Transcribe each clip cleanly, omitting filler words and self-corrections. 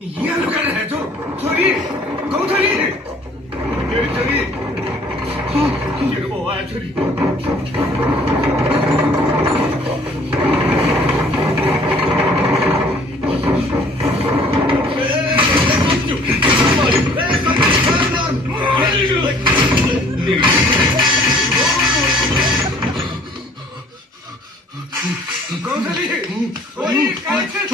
यहाँ लुकाएर हेर्छौ छोरी गौथली मेरो छोरी मेरो बाउ आयो छोरी गौथली ओए काहे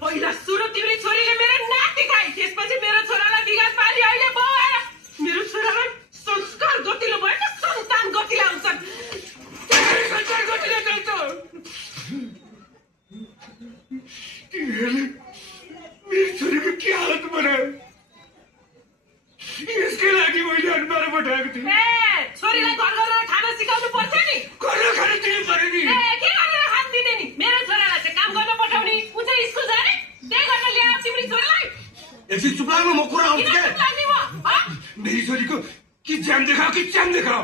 पहिला सुरु तिम्रो छोरीले मेरो नाति खाए त्यसपछि मेरो छोरालाई बिगार पारी अहिले बाउ आएर मेरो छोरालाई संस्कार गतिलो भयो नि सन्तान गतिलो आउँछन् संस्कार गतिलो जान्छ तिमीहरूले मेरो छोरीको के हालत बनायो यसकै लागि मैले अनुहार पठाएको थिएँ छोरीलाई घर गरेर खाना सिकाउनु पर्छ नि गरेर खाना दिनु पर्यो नि के गरेर खान दिने नि मेरो छोरालाई चाहिँ काम गर्न पठाउने उ चाहिँ स्कुल जाने त्यही गर्न ल्याऊ तिम्रो छोरीलाई एकछिन चुप लाग्नु म कुरा आउँछु के मेरी छोरीको कि ज्याम देखाऊ कि च्याम देखाऊ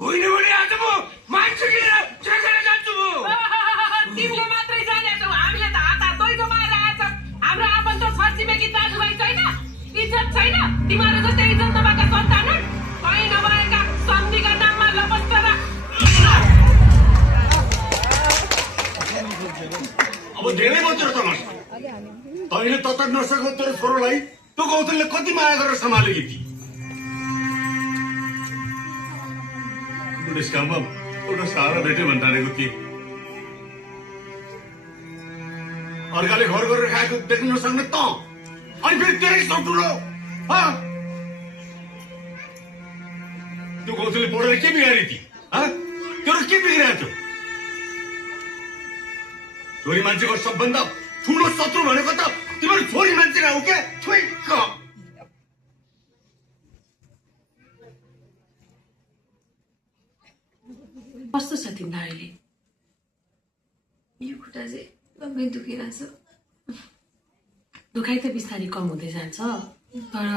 होइन भने आज म मान्छे किनेर चेकेर जान्छु म तिमीले मात्रै जानेछौ हामीले त हात हात धोइ जमाएर आएछौँ हाम्रो आफन्त छरछिमेकी दाजुभाइ छैन इज्जत छैन तिमीहरू जस्तै इज्जत नभएका सन्तान हुन् कहीँ नभएका सन्धिका नाममा लपस्तर अब धेरै बच्चो तमास तैँले तत नसकेको तेरो छोरोलाई त्यो गौतमले कति माया गरेर सम्हालेकी थिए बुढेसकालमा एउटा सहारा भेट्यो भन्टानेको थिए अर्काले घर गरेर खाएको देख्न नसक्ने त अनि फेरि तेरै ठुलो त्यो गौतमले पढेर के बिगारी थिए तेरो के बिग्रिरहेको थियो छोरी मान्छेको सबभन्दा ठुलो शत्रु भनेको त तिम्रो छोरी मान्छे हो क्या कस्तो छ तिमीलाई अहिले यो खुट्टा चाहिँ एकदमै दुखिरहेछ दुखाइ त बिस्तारै कम हुँदै जान्छ तर